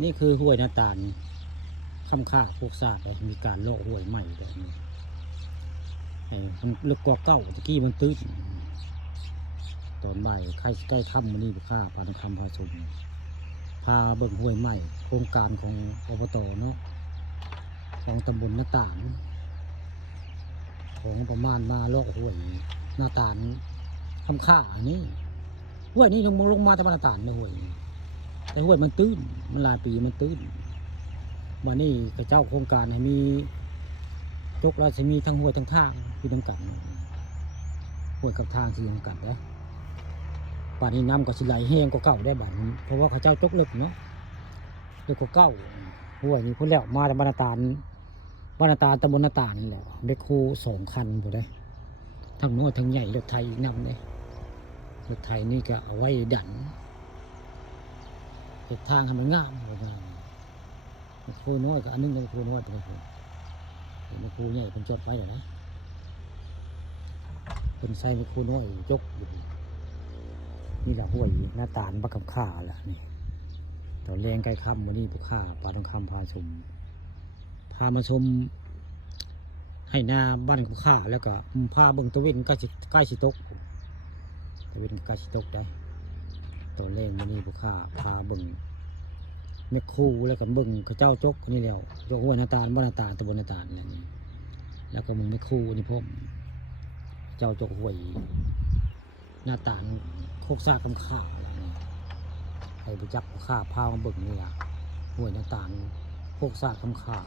นี่คือห้วยนาตาลค่ำค่าพวกซากเลยมีการเลาะห้วยใหม่แบบนี้มันลึกกว่าเก้าตะกี้มันตื้นตอนบ่ายใกล้ค่ำมันนี่ข้าปานคำพาชมพาเบิ่งห้วยใหม่โครงการของอบตเนาะของตำบลนาตาลของประมาณมาเลาะห้วยนาตาลค่ำค่าอันนี้ห้วยนี้ลงมาตะบนนาตาลในห้วยแต่ห้วยมันตื้นมันหลายปีมันตื้นวันนี้กับเจ้าโครงการให้มีจกราชมีทั้งห้วยทั้งทางที่ทั้งกันห้วยกับทางที่ทั้งกันนะป่านนี้น้ำก็สิไหลแห้งกว่าเก่าได้บ้านเพราะว่าข้าเจ้าจกเลิกเนาะเลิกกว่าเก่าห้วยนี้พุ่นแล้วมาจากบรรณาตาลตำบลนาตาลนี่แหละเบคโค2 คันหมดเลยทั้งน้อยทั้งใหญ่รถไทยอีกนำเลยรถไทยนี่ก็เอาไว้ดันเห็ดทางให้มันงามเลยนะเบคโคน้อยก็อันนึงเบคโคน้อยเป็นเบคโคใหญ่เป็นจอดไว้เลยนะเป็นไซเบคโคน้อยยกนี่แหละห้วยหน้าตาลบักคำข่าแหละนี่ตอนแรงใกล้ค่ำวันนี้พวกข้าปลาทองคำพาชมพามาชมให้หน้าบ้านพวกข้าแล้วก็พาเบิ่งตะเวนใกล้สิตกตะเวนใกล้สิตกได้ตอนแรงวันนี้พวกข้าพาเบิ่งแม่คูแล้วก็เบิ่งข้าเจ้าจกนี่แล้วจกห้วยหน้าตาลบ้านหน้าตาลตะบนหน้าตาลนี่แล้วก็มึงแม่คูนี่พ่อเจ้าจกห้วยหน้าตาลโคกซากคำข่าใครไปจับข้าพามาเบิ่งนี่ล่ะห้วยหน้าตาลโคกซากคำข่า